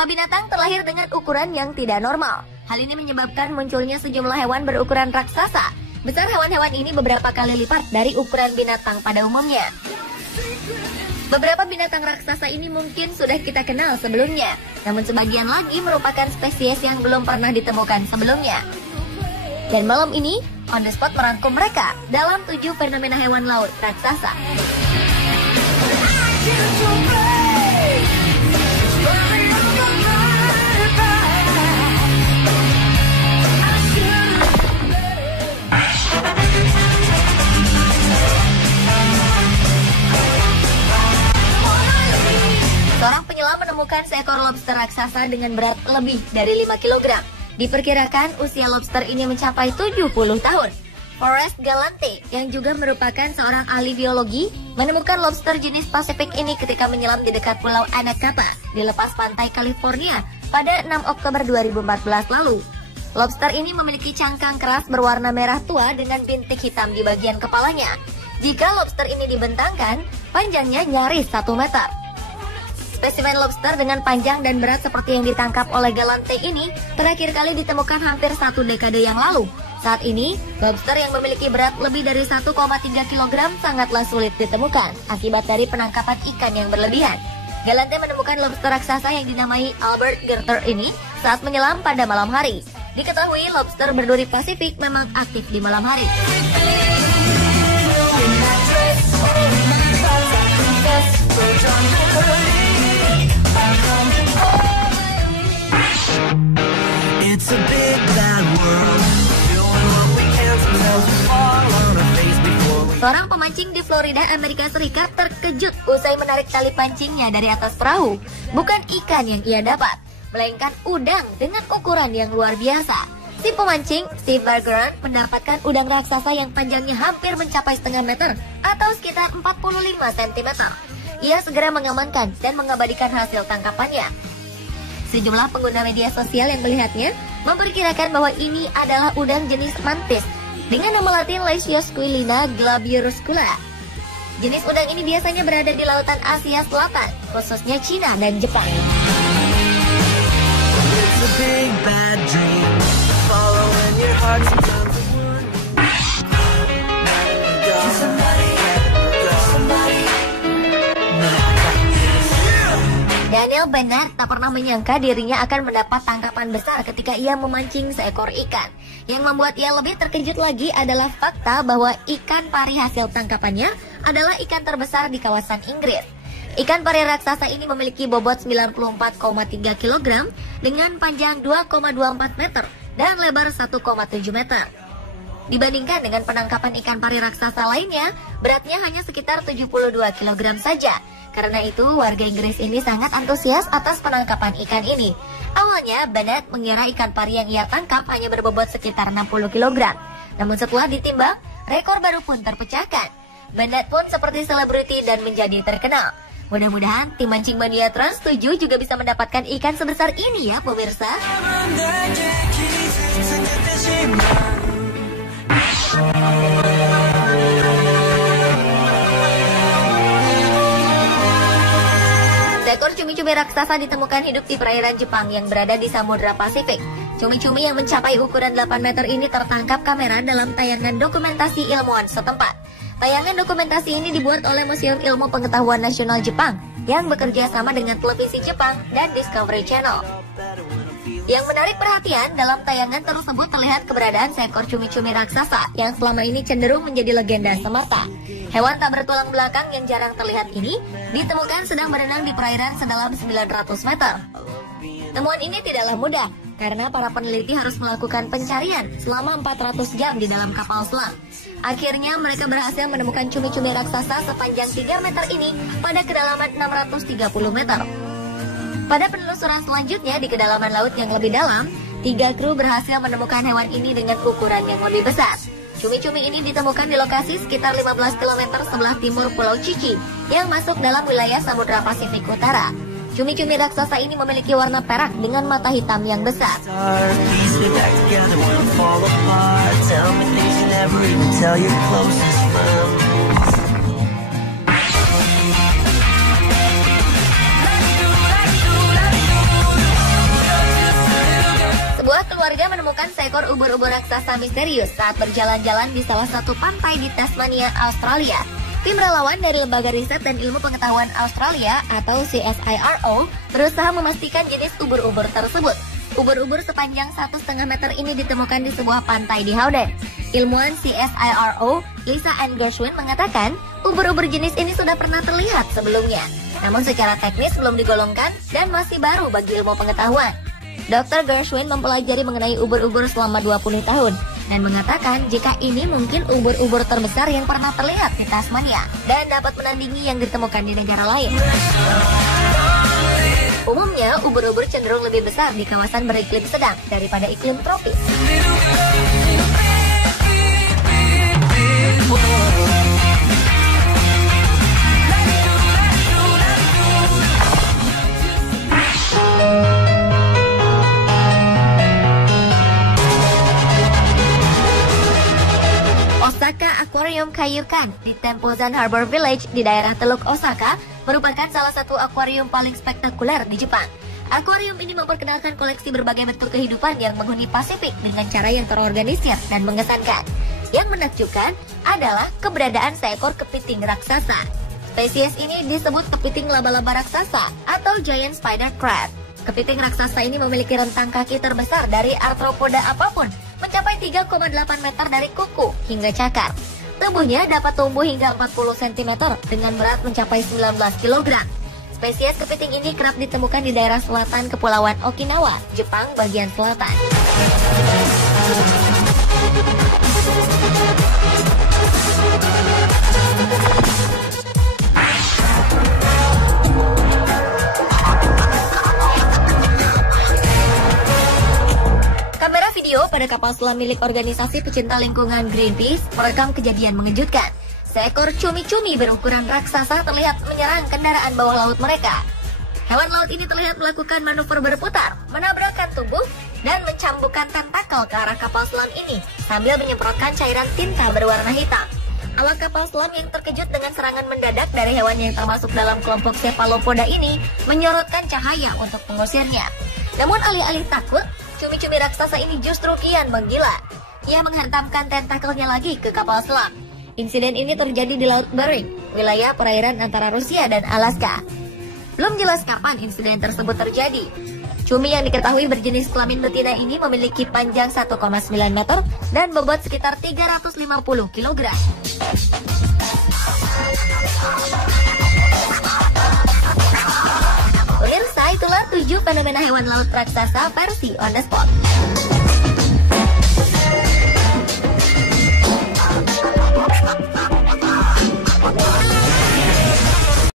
Beberapa binatang terlahir dengan ukuran yang tidak normal. Hal ini menyebabkan munculnya sejumlah hewan berukuran raksasa. Besar hewan-hewan ini beberapa kali lipat dari ukuran binatang pada umumnya. Beberapa binatang raksasa ini mungkin sudah kita kenal sebelumnya, namun sebagian lagi merupakan spesies yang belum pernah ditemukan sebelumnya. Dan malam ini, On The Spot merangkum mereka dalam 7 fenomena hewan laut raksasa. Seorang penyelam menemukan seekor lobster raksasa dengan berat lebih dari 5 kg. Diperkirakan usia lobster ini mencapai 70 tahun. Forrest Galante, yang juga merupakan seorang ahli biologi, menemukan lobster jenis Pasifik ini ketika menyelam di dekat Pulau Anacapa di lepas pantai California pada 6 Oktober 2014 lalu. Lobster ini memiliki cangkang keras berwarna merah tua dengan bintik hitam di bagian kepalanya. Jika lobster ini dibentangkan, panjangnya nyaris 1 meter. Spesimen lobster dengan panjang dan berat seperti yang ditangkap oleh Galante ini terakhir kali ditemukan hampir 1 dekade yang lalu. Saat ini, lobster yang memiliki berat lebih dari 1,3 kg sangatlah sulit ditemukan akibat dari penangkapan ikan yang berlebihan. Galante menemukan lobster raksasa yang dinamai Albert Gerter ini saat menyelam pada malam hari. Diketahui lobster berduri Pasifik memang aktif di malam hari. Seorang pemancing di Florida, Amerika Serikat terkejut usai menarik tali pancingnya dari atas perahu. Bukan ikan yang ia dapat, melainkan udang dengan ukuran yang luar biasa. Si pemancing, Steve Bergeron, mendapatkan udang raksasa yang panjangnya hampir mencapai setengah meter atau sekitar 45 cm. Ia segera mengamankan dan mengabadikan hasil tangkapannya. Sejumlah pengguna media sosial yang melihatnya memperkirakan bahwa ini adalah udang jenis mantis dengan nama latin Leishosquilina glabiuruscula. Jenis udang ini biasanya berada di lautan Asia Selatan, khususnya Cina dan Jepang. Daniel Bennett tak pernah menyangka dirinya akan mendapat tangkapan besar ketika ia memancing seekor ikan. Yang membuat ia lebih terkejut lagi adalah fakta bahwa ikan pari hasil tangkapannya adalah ikan terbesar di kawasan Inggris. Ikan pari raksasa ini memiliki bobot 94,3 kg dengan panjang 2,24 meter dan lebar 1,7 meter. Dibandingkan dengan penangkapan ikan pari raksasa lainnya, beratnya hanya sekitar 72 kg saja. Karena itu, warga Inggris ini sangat antusias atas penangkapan ikan ini. Awalnya, Bennett mengira ikan pari yang ia tangkap hanya berbobot sekitar 60 kg. Namun setelah ditimbang, rekor baru pun terpecahkan. Bennett pun seperti selebriti dan menjadi terkenal. Mudah-mudahan tim mancing mania Trans 7 juga bisa mendapatkan ikan sebesar ini ya pemirsa. Seekor cumi-cumi raksasa ditemukan hidup di perairan Jepang yang berada di Samudra Pasifik. Cumi-cumi yang mencapai ukuran 8 meter ini tertangkap kamera dalam tayangan dokumentasi ilmuwan setempat. Tayangan dokumentasi ini dibuat oleh Museum Ilmu Pengetahuan Nasional Jepang yang bekerja sama dengan televisi Jepang dan Discovery Channel. Yang menarik perhatian, dalam tayangan tersebut terlihat keberadaan seekor cumi-cumi raksasa yang selama ini cenderung menjadi legenda semata. Hewan tak bertulang belakang yang jarang terlihat ini ditemukan sedang berenang di perairan sedalam 900 meter. Temuan ini tidaklah mudah karena para peneliti harus melakukan pencarian selama 400 jam di dalam kapal selam. Akhirnya mereka berhasil menemukan cumi-cumi raksasa sepanjang 3 meter ini pada kedalaman 630 meter. Pada penelusuran selanjutnya di kedalaman laut yang lebih dalam, 3 kru berhasil menemukan hewan ini dengan ukuran yang lebih besar. Cumi-cumi ini ditemukan di lokasi sekitar 15 km sebelah timur Pulau Cici yang masuk dalam wilayah Samudra Pasifik Utara. Cumi-cumi raksasa ini memiliki warna perak dengan mata hitam yang besar. Sebuah keluarga menemukan seekor ubur-ubur raksasa misterius saat berjalan-jalan di salah satu pantai di Tasmania, Australia. Tim relawan dari Lembaga Riset dan Ilmu Pengetahuan Australia atau CSIRO berusaha memastikan jenis ubur-ubur tersebut. Ubur-ubur sepanjang 1,5 meter ini ditemukan di sebuah pantai di Howden. Ilmuwan CSIRO, Lisa Ann Gershwin mengatakan, ubur-ubur jenis ini sudah pernah terlihat sebelumnya. Namun secara teknis belum digolongkan dan masih baru bagi ilmu pengetahuan. Dr. Gershwin mempelajari mengenai ubur-ubur selama 20 tahun dan mengatakan jika ini mungkin ubur-ubur terbesar yang pernah terlihat di Tasmania dan dapat menandingi yang ditemukan di negara lain. Umumnya, ubur-ubur cenderung lebih besar di kawasan beriklim sedang daripada iklim tropis. Osaka Aquarium Kaiyukan di Tempozan Harbor Village di daerah Teluk Osaka merupakan salah satu akuarium paling spektakuler di Jepang. Akuarium ini memperkenalkan koleksi berbagai bentuk kehidupan yang menghuni Pasifik dengan cara yang terorganisir dan mengesankan. Yang menakjubkan adalah keberadaan seekor kepiting raksasa. Spesies ini disebut kepiting laba-laba raksasa atau giant spider crab. Kepiting raksasa ini memiliki rentang kaki terbesar dari arthropoda apapun, mencapai 3,8 meter dari kuku hingga cakar. Tubuhnya dapat tumbuh hingga 40 cm dengan berat mencapai 19 kg. Spesies kepiting ini kerap ditemukan di daerah selatan Kepulauan Okinawa, Jepang bagian selatan. Kamera video pada kapal selam milik organisasi pecinta lingkungan Greenpeace merekam kejadian mengejutkan. Seekor cumi-cumi berukuran raksasa terlihat menyerang kendaraan bawah laut mereka. Hewan laut ini terlihat melakukan manuver berputar, menabrakkan tubuh, dan mencambukkan tentakel ke arah kapal selam ini sambil menyemprotkan cairan tinta berwarna hitam. Awak kapal selam yang terkejut dengan serangan mendadak dari hewan yang termasuk dalam kelompok cephalopoda ini menyorotkan cahaya untuk mengusirnya. Namun alih-alih takut, cumi-cumi raksasa ini justru kian menggila. Ia menghantamkan tentakelnya lagi ke kapal selam. Insiden ini terjadi di Laut Bering, wilayah perairan antara Rusia dan Alaska. Belum jelas kapan insiden tersebut terjadi. Cumi yang diketahui berjenis kelamin betina ini memiliki panjang 1,9 meter dan bobot sekitar 350 kg. Pemirsa, itulah 7 fenomena hewan laut raksasa versi on the spot.